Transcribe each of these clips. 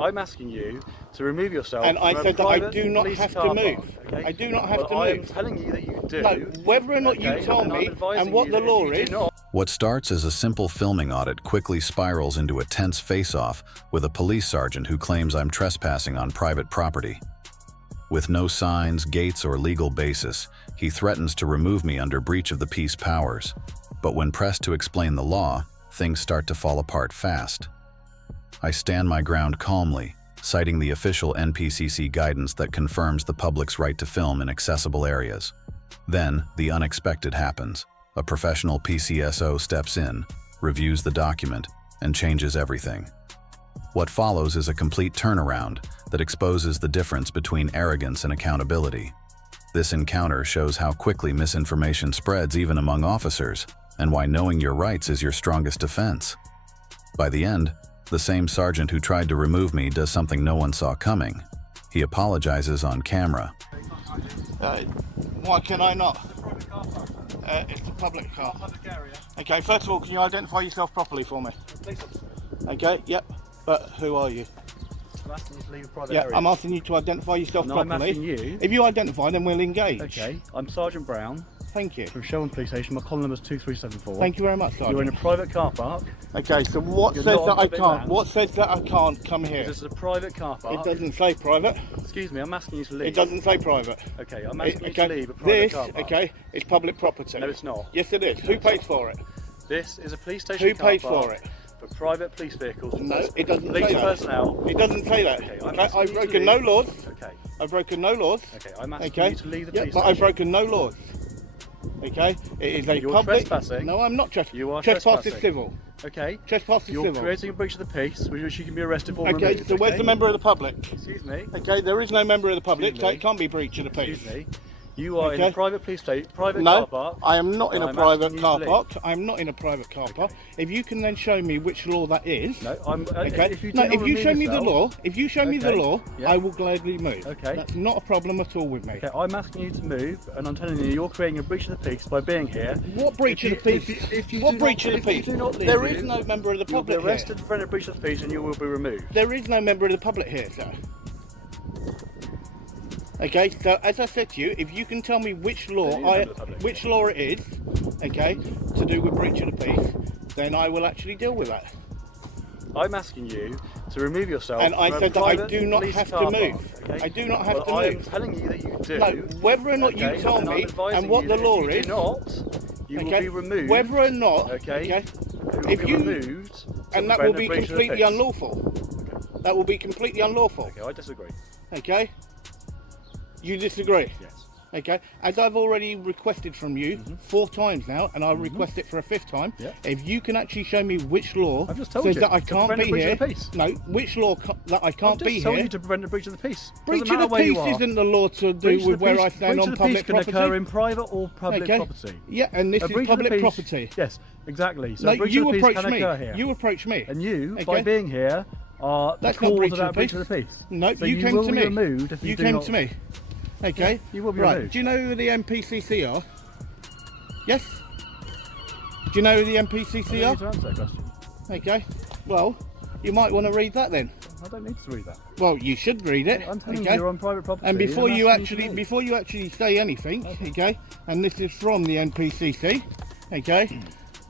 I'm asking you to remove yourself. And I from said a that I private do not police have car to move. park, okay? I do not have to I'm move. telling you that you do. No, whether or not you tell and I'm me advising and what you the that if law you is. do not, What starts as a simple filming audit quickly spirals into a tense face-off with a police sergeant who claims I'm trespassing on private property. With no signs, gates, or legal basis, he threatens to remove me under breach of the peace powers. But when pressed to explain the law, things start to fall apart fast. I stand my ground calmly, citing the official NPCC guidance that confirms the public's right to film in accessible areas. Then, the unexpected happens. A professional PCSO steps in, reviews the document, and changes everything. What follows is a complete turnaround that exposes the difference between arrogance and accountability. This encounter shows how quickly misinformation spreads even among officers, and why knowing your rights is your strongest defense. By the end, the same sergeant who tried to remove me does something no one saw coming. He apologizes on camera. Why can I not? It's a public car. Okay, first of all, can you identify yourself properly for me? Okay, yep. But who are you? I'm asking you to leave a private Yeah, area. I'm asking you to identify yourself No, properly. I'm asking you. If you identify, then we'll engage. Okay, I'm Sergeant Brown Thank you. from Shelburne Police Station. My call number is 2374. Thank you very much, Sergeant. You're in a private car park. Okay, so what You're says not that on I public can't? land. What says that I can't come here? This is a private car park. It doesn't say private. Excuse me, I'm asking you to leave. It doesn't say private. Okay, I'm asking you Okay, to leave a private this, car park. okay, is public property. No, it's not. Yes, it is. Who pays for it? This is a police station Who car pays park for it? for private police vehicles. No, it doesn't police say that. personnel. It doesn't say that. Okay, Okay, asking I've you to broken no leave. laws. Okay, I've broken no laws. okay, I'm asking Okay. you to leave the Yeah, police but station. I've broken no laws. Okay, it is a You're public. trespassing. No, I'm not trespassing. You are Trespass is trespassing. civil. Okay, Trespass is you're civil. creating a breach of the peace, which you can be arrested for. Okay, removed, so where's the member of the public? Excuse me. Okay, there is no member of the public, Excuse so me. it can't be breach of the peace. Excuse me. You are in Okay. a private police station, private No, car park. I am not in a I'm private asking you car to park. I'm not in a private car park. If you can then show me which law that is. No, I'm. Okay. If you, No, do not if you remove show me the yourself- law, if you show me the Okay, law, yeah. I will gladly move. Okay. That's not a problem at all with me. Okay, I'm asking you to move, and I'm telling you, you're creating a breach of the peace by being here. What breach of If the you- peace? if you What do breach not- of the if you peace? do not leave, There is no member of the You'll be public arrested here. for a breach of the peace, and you will be removed. There is no member of the public here, sir. Okay, so as I said to you, if you can tell me which law There is no member of the public. which law it is, okay, to do with breach of the peace, then I will actually deal with that. I'm asking you to remove yourself. And I from a said that I private do not police have to car move. park, okay? I do not have Well, to I'm move. telling you that you do. No, whether or not you okay? tell And I'm me advising and what you the that law if you is, do not, you will be removed. whether or not, Okay. okay, will if be you- removed, to and that will prevent a be breach of the completely peace. unlawful. That will be completely unlawful. Okay, I disagree. Okay? You disagree? Yes. Okay, as I've already requested from you 4 times now, and I'll request it for a 5th time. Yeah. If you can actually show me which law I've just told says you, that I to can't prevent a be breach here. of the peace. No, which law that I can't I've be just told here. you to prevent a breach of the peace. Breach Doesn't of matter the where you peace are. isn't the law to do Breach of with the where peace- I stand breach on of the peace public can property. occur in private or public Okay. property. Yeah, and this A is breach of the public peace- property. Yes, exactly. So No, a breach you of the peace approach can me. occur here. You approach me. And you, Okay. by being here, are the That's not cause breach of of that the breach peace. of the peace. No, So you came will to be me. removed if you do came not. to me. Okay. You will be right. removed. Do you know who the NPCC are? Yes. Do you know who the I NPCC don't are? need to answer that question. Okay. Well, you might want to read that then. I don't need to read that. Well, you should read it. I'm telling okay? you, you're on private property. And before I'm you asking actually say anything, okay, and this is from the NPCC, okay,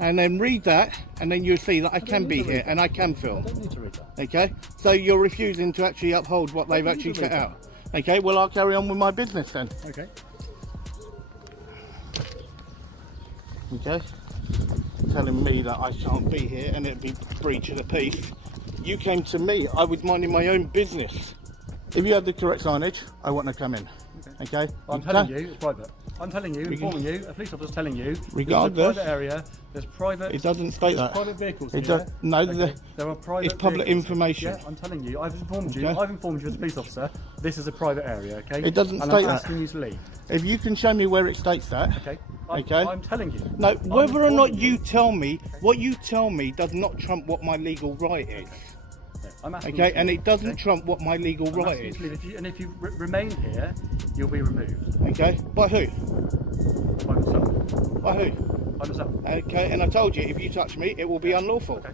and then read that, and then you'll see that I can need be to read here that. and I can I film, don't need to read that. okay. So you're refusing to actually uphold what they've need to actually read set that. out. Okay. Well, I'll carry on with my business then. Okay. Okay. Telling me that I can't be here and it'd be breach of the peace. You came to me. I was minding my own business. If you had the correct signage, I want to come in. Okay. I'm telling you, it's private. I'm telling you, informing you, a police officer's telling you, Regardless, it's a private area, there's private... It doesn't state that. private vehicles It here. does. No, Okay. There are private it's public vehicles. information. Yeah, I'm telling you, I've informed you, Okay. I've informed you as a police officer, this is a private area, okay? It doesn't and state I'm that. asking you to leave, If you can show me where it states that. okay? Okay. I'm telling you. No, I'm whether or not informing you tell me, what you tell me does not trump what my legal right is. Yeah, I'm asking Okay, you to and leave, it doesn't okay? trump what my legal I'm right asking you is. to leave. If you remain here, you'll be removed. Okay, by who? By myself. By who? By myself. Okay, and I told you, if you touch me, it will be unlawful. Okay.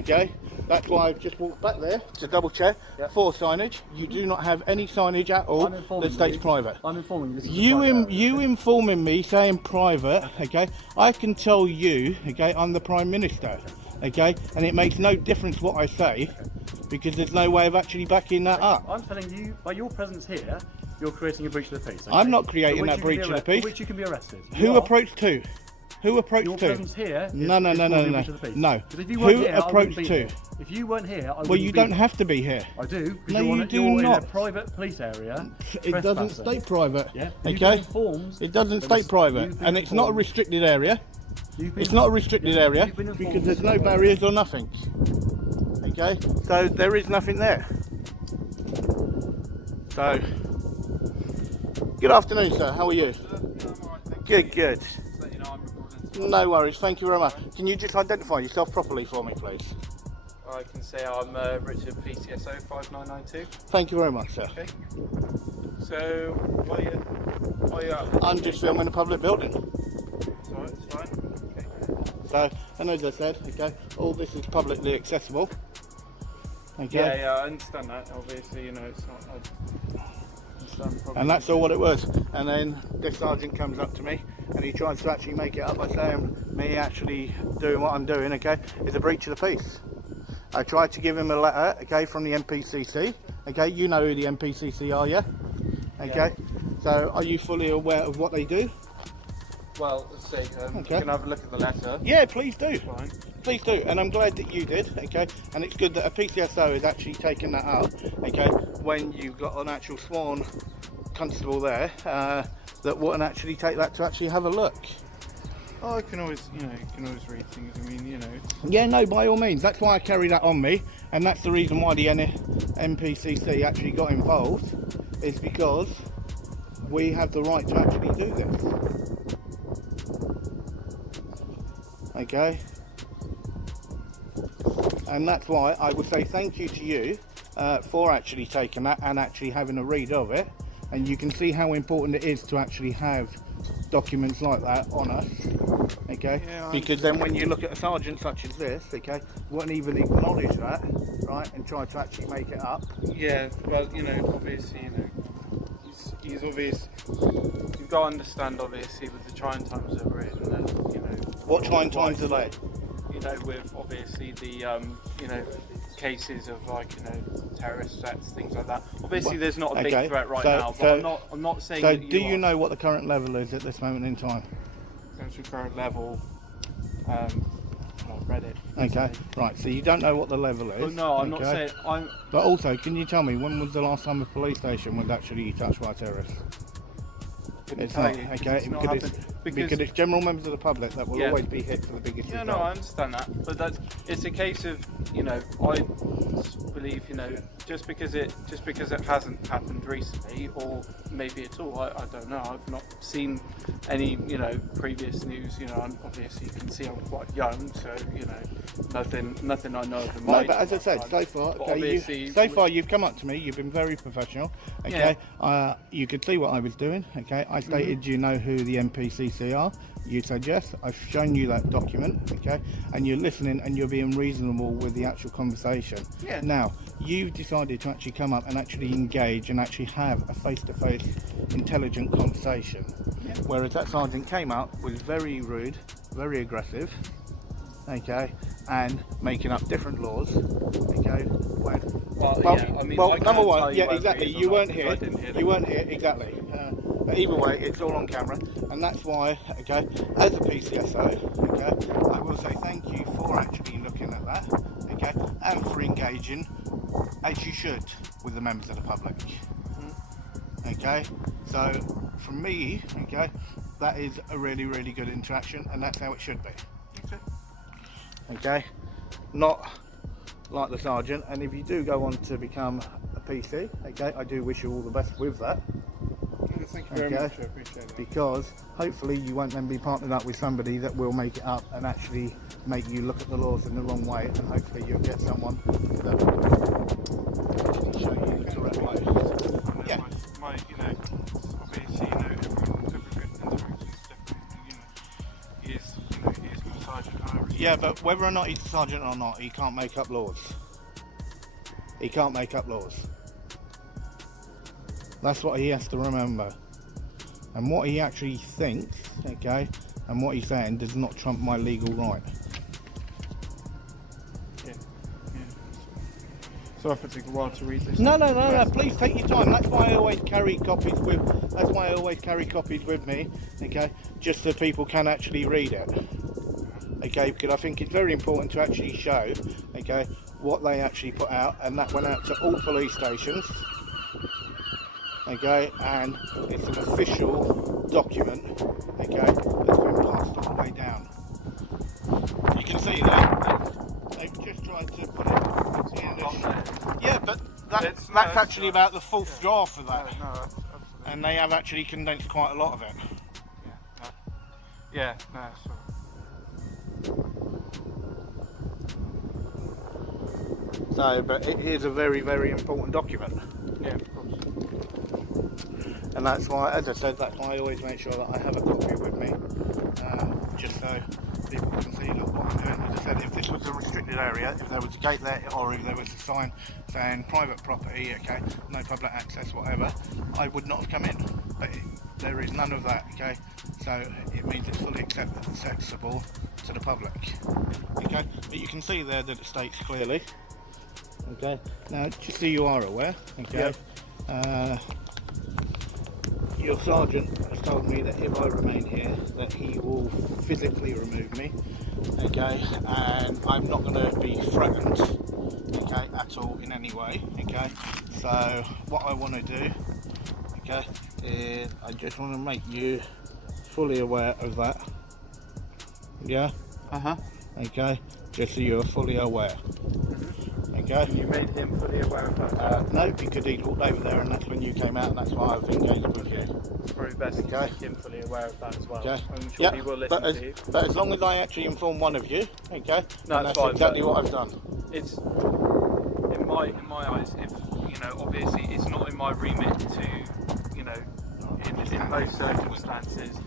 Okay? That's why I've just walked back there to double check for signage. You do not have any signage at all that states private. I'm informing you. This is You informing me saying private, okay? I can tell you, okay, I'm the Prime Minister, okay? And it makes no difference what I say because there's no way of actually backing that up. I'm telling you, by your presence here, you're creating a breach of the peace. Okay? I'm not creating that breach of the peace. For which you can be arrested. Who approached who? Who approached Your who? presence here is No. breach of the peace. No. Because if you weren't Who here, I approached wouldn't be who? here. If you weren't here, I wouldn't Well, you be don't here. have to be here. I do. No, you're do in not. a private police area. It doesn't state private. Yeah. You've Okay. been informed It doesn't that state private, you've been and it's not a informed- restricted area. you've been- It's not a restricted yeah, area you've been informed because there's no barriers or nothing. Okay, so there is nothing there. So, good afternoon, sir. How are you? Good. No worries. Thank you very much. Can you just identify yourself properly for me, please? I can say I'm Richard, PCSO 5992. Thank you very much, sir. Okay. So, why are you up? I'm just filming a public building. It's alright, it's fine. Okay. So, and as I said, okay, all this is publicly accessible. Okay. Yeah, I understand that. Obviously, you know, it's not. And that's all what it was. And then this sergeant comes up to me and he tries to actually make it up by saying me actually doing what I'm doing, okay, is a breach of the peace. I tried to give him a letter, okay, from the NPCC. Okay, you know who the NPCC are, yeah? Okay. Yeah. So are you fully aware of what they do? Well, let's see. Okay. You can have a look at the letter. Yeah, please do. Fine. Please do, and I'm glad that you did, okay? And it's good that a PCSO has actually taken that up, okay? When you've got an actual sworn constable there, that wouldn't actually take that to actually have a look. Oh, I can always, you can always read things. I mean, Yeah, no, by all means. That's why I carry that on me, and that's the reason why the NPCC actually got involved, is because we have the right to actually do this. Okay? And that's why I would say thank you to you for actually taking that and actually having a read of it. And you can see how important it is to actually have documents like that on us, okay? Yeah, because then when you look at a sergeant such as this, okay, won't even acknowledge that, right, and try to actually make it up. Yeah, well, obviously, he's obvious. You've got to understand, obviously, with the trying times that we're in, What trying times are they? With obviously the, cases of terrorist threats, things like that. Obviously, there's not a big threat right now, but I'm not saying. So, that do you know what the current level is at this moment in time? Potential current level. I've not read it. Okay, right. So you don't know what the level is. Well, no, I'm not saying. But also, can you tell me when was the last time a police station was actually touched by terrorists? It's not, okay, because it's general members of the public that will always be hit for the biggest Yeah, result. no, I understand that, but it's a case of, I believe, just because it hasn't happened recently, or maybe at all, I don't know. I've not seen any, previous news. Obviously you can see I'm quite young, so nothing I know of. No, but as I said, so far, okay, you've come up to me. You've been very professional. Okay, you could see what I was doing. Okay, I stated, do you know who the NPCC are? You said yes. I've shown you that document. Okay, and you're listening and you're being reasonable with the actual conversation. Yeah. Now you've decided to actually come up and actually engage and actually have a face-to-face, intelligent conversation. Yeah. Whereas that sergeant came out, was very rude, very aggressive. Okay, and making up different laws. Okay, number one, yeah, exactly. You weren't here. You weren't here, exactly. But either way, it's all on camera, and that's why, okay, as a PCSO, okay, I will say thank you for actually looking at that, okay, and for engaging, as you should, with the members of the public. Okay, so from me, okay, that is a really, really good interaction, and that's how it should be. Okay, not like the sergeant. And if you do go on to become a PC, okay, I do wish you all the best with that. Thank you very much, I appreciate it. Because hopefully you won't then be partnered up with somebody that will make it up and actually make you look at the laws in the wrong way, and hopefully you'll get someone that will show you the correct way. Yeah. Obviously, every interaction is different. He is my sergeant, however. Yeah, but whether or not he's a sergeant or not, he can't make up laws. He can't make up laws. That's what he has to remember. And what he actually thinks, okay, and what he's saying does not trump my legal right. Yeah. So if it took a while to read this. No. Please take your time. That's why I always carry copies with. That's why I always carry copies with me. Okay, just so people can actually read it. Okay, because I think it's very important to actually show, okay, what they actually put out, and that went out to all police stations. Okay, and it's an official document. Okay, that's been passed all the way down. You can see that they've just tried to put it in the... Yeah, but that's actually about the fourth draft of that. No, absolutely. And they have actually condensed quite a lot of it. Yeah, no, that's right. So, but it is a very, very important document. Yeah, of course. And that's why, as I said, that's why I always make sure that I have a copy with me, just so people can see, look, what I'm doing. As I said, if this was a restricted area, if there was a gate there, or if there was a sign saying private property, okay, no public access, whatever, I would not have come in. But there is none of that, okay? So it means it's fully accessible to the public, okay? But you can see there that it states clearly, okay? Now, just so you are aware, okay? Yep. Your sergeant has told me that if I remain here, that he will physically remove me, okay, and I'm not going to be threatened, okay, at all in any way, okay. So what I want to do, okay, is I just want to make you fully aware of that, yeah, okay, just so you're fully aware. Okay. You made him fully aware of that? No, because he walked over there and that's when you came out, and that's why I've engaged with you. It's probably best to make him fully aware of that as well. Okay. I'm sure he will listen to you. But as long as I actually inform one of you, okay, No, and that's fine, exactly what I've done. It's in my eyes, if you know, obviously it's not in my remit to, you know, in most circumstances,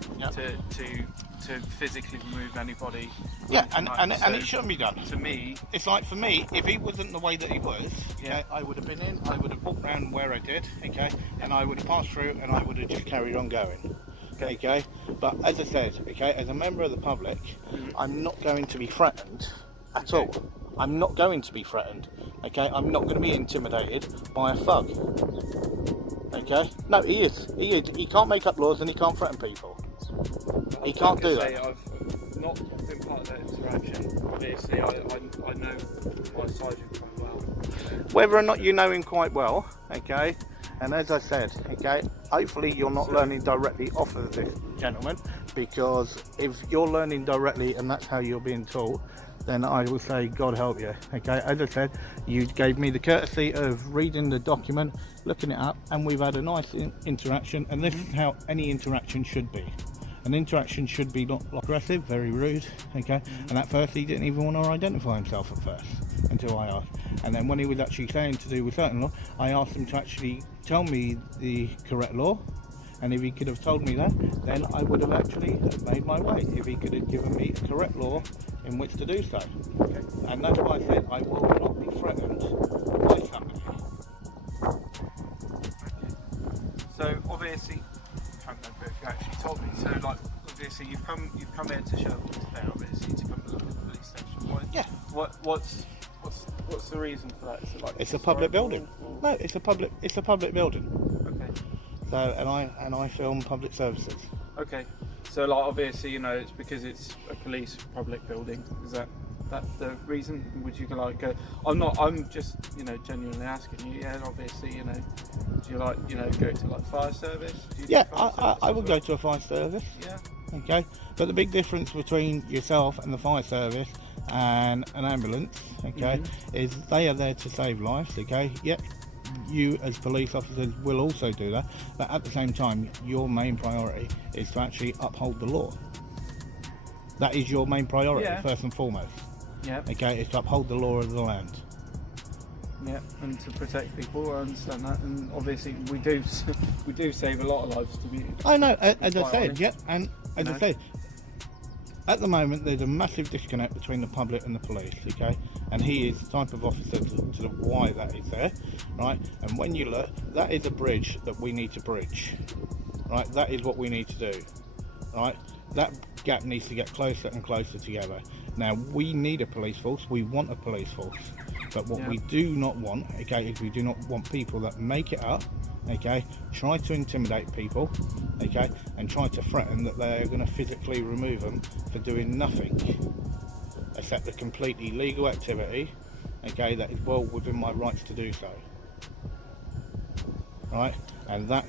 to physically remove anybody. Yeah, and it shouldn't be done. To me, it's like, for me, if he wasn't the way that he was, okay, I would have been in, I would have walked around where I did, okay, and I would have passed through and I would have just carried on going. Okay, but as I said, okay, as a member of the public, I'm not going to be threatened at all. I'm not going to be threatened, okay, I'm not going to be intimidated by a thug. Okay, no, he is. He can't make up laws and he can't threaten people. He can't do that. I've not been part of that interaction. Obviously, I know my sergeant quite well. Whether or not you know him quite well, okay, and as I said, okay, hopefully you're not learning directly off of this gentleman, because if you're learning directly and that's how you're being taught, then I will say God help you. Okay, as I said, you gave me the courtesy of reading the document, looking it up, and we've had a nice interaction, and this is how any interaction should be. An interaction should be not aggressive, very rude, okay, and at first he didn't even want to identify himself at first, until I asked. And then when he was actually saying to do with certain law, I asked him to actually tell me the correct law, and if he could have told me that, then I would have actually made my way, if he could have given me a correct law in which to do so. Okay. And that's why I said I will not be threatened by somebody. Okay. So obviously, I can't remember if you actually told me. So like, obviously you've come here to show up today, obviously to come to the police station. Yeah. What's the reason for that? Is it like it's a public building. Or? No, it's a public building. Okay. So and I film public services. Okay. So like obviously, you know, it's because it's a police public building. Is that the reason? Would you like go? I'm just, you know, genuinely asking you. Yeah, obviously, you know, do you like, you know, go to like fire service? I would go to a fire service. Yeah. Okay, but the big difference between yourself and the fire service and an ambulance, okay, is they are there to save lives. Okay, yep. You as police officers will also do that, but at the same time your main priority is to actually uphold the law. That is your main priority, first and foremost. Yeah. Okay, it's to uphold the law of the land. Yeah, and to protect people. I understand that, and obviously we do save a lot of lives. To be. I know, as I said, and as I said, At the moment, there's a massive disconnect between the public and the police, okay? And he is the type of officer to why that is there, right? And when you look, that is a bridge that we need to bridge, right? That is what we need to do, right? That gap needs to get closer and closer together. Now, we need a police force, we want a police force, but what we do not want, okay, is we do not want people that make it up, okay, try to intimidate people, okay, and try to threaten that they're going to physically remove them for doing nothing except a completely legal activity, okay, that is well within my rights to do so, right? And that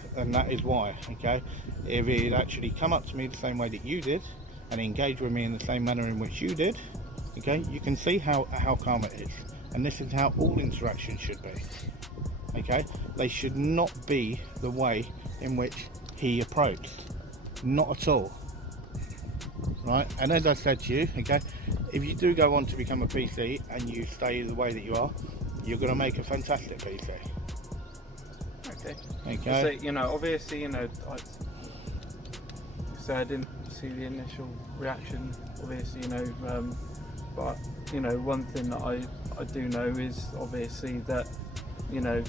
is why, okay, if he'd actually come up to me the same way that you did and engage with me in the same manner in which you did, okay, you can see how calm it is, and this is how all interactions should be. Okay, they should not be the way in which he approached, not at all, right? And as I said to you, okay, if you do go on to become a PC and you stay the way that you are, you're going to make a fantastic PC. Okay. So, you know, obviously, you know, I didn't see the initial reaction, obviously, you know, but, you know, one thing that I do know is obviously that, you know,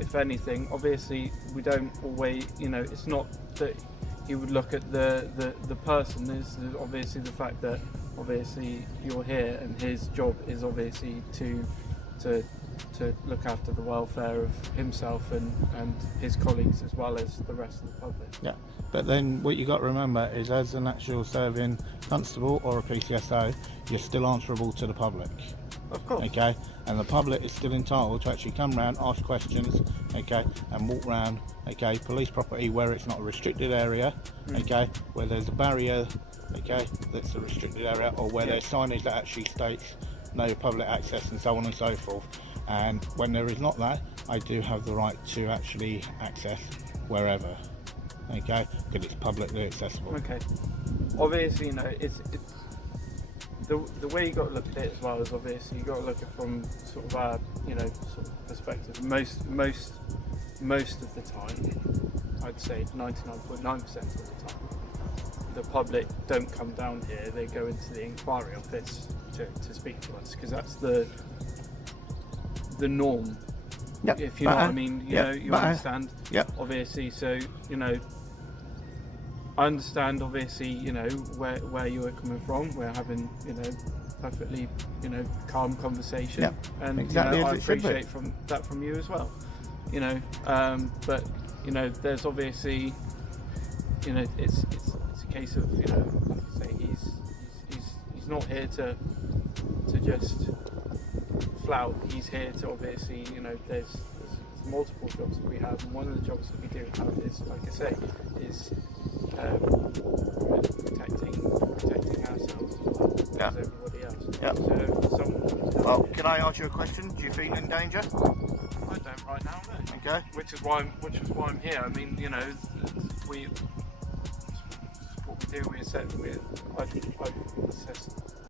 if anything, obviously we don't always, you know, it's not that he would look at the person, it's obviously the fact that obviously you're here and his job is obviously to look after the welfare of himself and his colleagues as well as the rest of the public. Yeah, but then what you got to remember is, as an actual serving constable or a PCSO, you're still answerable to the public. Of course. Okay, and the public is still entitled to actually come round, ask questions, okay, and walk round, okay, police property where it's not a restricted area, okay, where there's a barrier, okay, that's a restricted area, or where there's signage that actually states no public access and so on and so forth. And when there is not that, I do have the right to actually access wherever, okay, because it's publicly accessible. Okay. Obviously, you know, it's the way you got to look at it as well is obviously you got to look at it from sort of a, you know, sort of perspective. Most of the time, I'd say 99.9% of the time, the public don't come down here. They go into the inquiry office to speak to us, because that's the norm. Yep. If you know what I mean, you know, you understand. Yep. Obviously, so you know, I understand obviously, you know, where you are coming from. We're having, you know, perfectly, you know, calm conversation, and exactly, you know, I as it should be. appreciate that from you as well. You know, but you know, there's obviously, you know, it's a case of, you know, like I say, he's not here to just flout. He's here to obviously, you know, there's multiple jobs that we have, and one of the jobs that we do have is, like I say, is protecting ourselves as well as everybody else. Yeah. So if someone comes down Well, here, can I ask you a question? Do you feel in danger? I don't right now, no. Okay. Which is why I'm here. I mean, you know, what we do, I assess